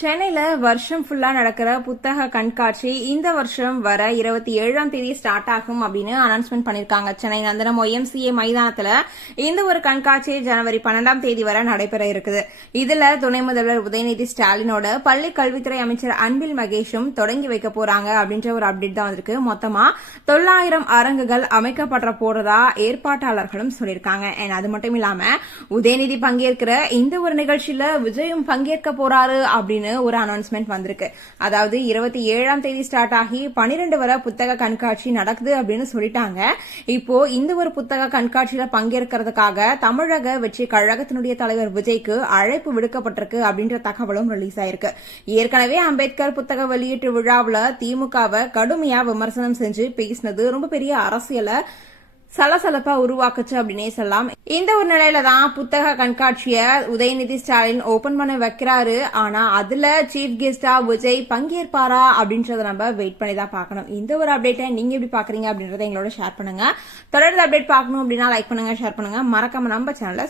சென்னையில வருஷம் ஃபுல்லா நடக்கிற புத்தக கண்காட்சி இந்த வருஷம் வர 27ஆம் தேதி ஸ்டார்ட் ஆகும் அப்படின்னு அனௌன்ஸ்மெண்ட் பண்ணிருக்காங்க. சென்னை நந்தனம் OMCA மைதானத்துல இந்த ஒரு கண்காட்சி ஜனவரி 12ஆம் தேதி வரை நடைபெற இருக்குது. இதுல துணை முதல்வர் உதயநிதி ஸ்டாலினோட பள்ளி கல்வித்துறை அமைச்சர் அன்பில் மகேஷும் தொடங்கி வைக்க போறாங்க அப்படின்ற ஒரு அப்டேட் தான் வந்திருக்கு. மொத்தமா 900 அரங்குகள் அமைக்கப்பட போறதா ஏற்பாட்டாளர்களும் சொல்லியிருக்காங்க. அது மட்டும் இல்லாம உதயநிதி பங்கேற்கிற இந்த ஒரு நிகழ்ச்சியில விஜயும் பங்கேற்க போறாரு அப்படின்னு ஒரு அனௌன்ஸ்மெண்ட் வந்திருக்கு. அதாவது 27ஆம் தேதி ஸ்டார்ட் ஆகி 12 வரை புத்தக கண்காட்சி நடக்குது அப்படின்னு சொல்லிட்டாங்க. இப்போ இந்த ஒரு புத்தக கண்காட்சியில பங்கேற்கிறதுக்காக தமிழக வெற்றி கழகத்தினுடைய தலைவர் விஜய்க்கு அழைப்பு விடுக்கப்பட்டிருக்கு அப்படின்ற தகவலும் ரிலீஸ் ஆயிருக்கு. ஏற்கனவே அம்பேத்கர் புத்தக வெளியீட்டு விழாவில் திமுகவை கடுமையா விமர்சனம் செஞ்சு பேசினது ரொம்ப பெரிய அரசியலை சலசலப்பா உருவாக்குச்சு அப்படின்னே சொல்லலாம். இந்த ஒரு நிலையில தான் புத்தக கண்காட்சிய உதயநிதி ஸ்டாலின் ஓபன் பண்ண வைக்கிறாரு. ஆனா அதுல சீஃப் கெஸ்டா விஜய் பங்கேற்பாரா அப்படின்றத நம்ம வெயிட் பண்ணி தான் பார்க்கணும். இந்த ஒரு அப்டேட்டை நீங்க எப்படி பாக்குறீங்க அப்படின்றத எங்களோட ஷேர் பண்ணுங்க. தொடர்ந்து அப்டேட் பார்க்கணும் அப்படின்னா லைக் பண்ணுங்க, ஷேர் பண்ணுங்க, மறக்காம நம்ம சேனலை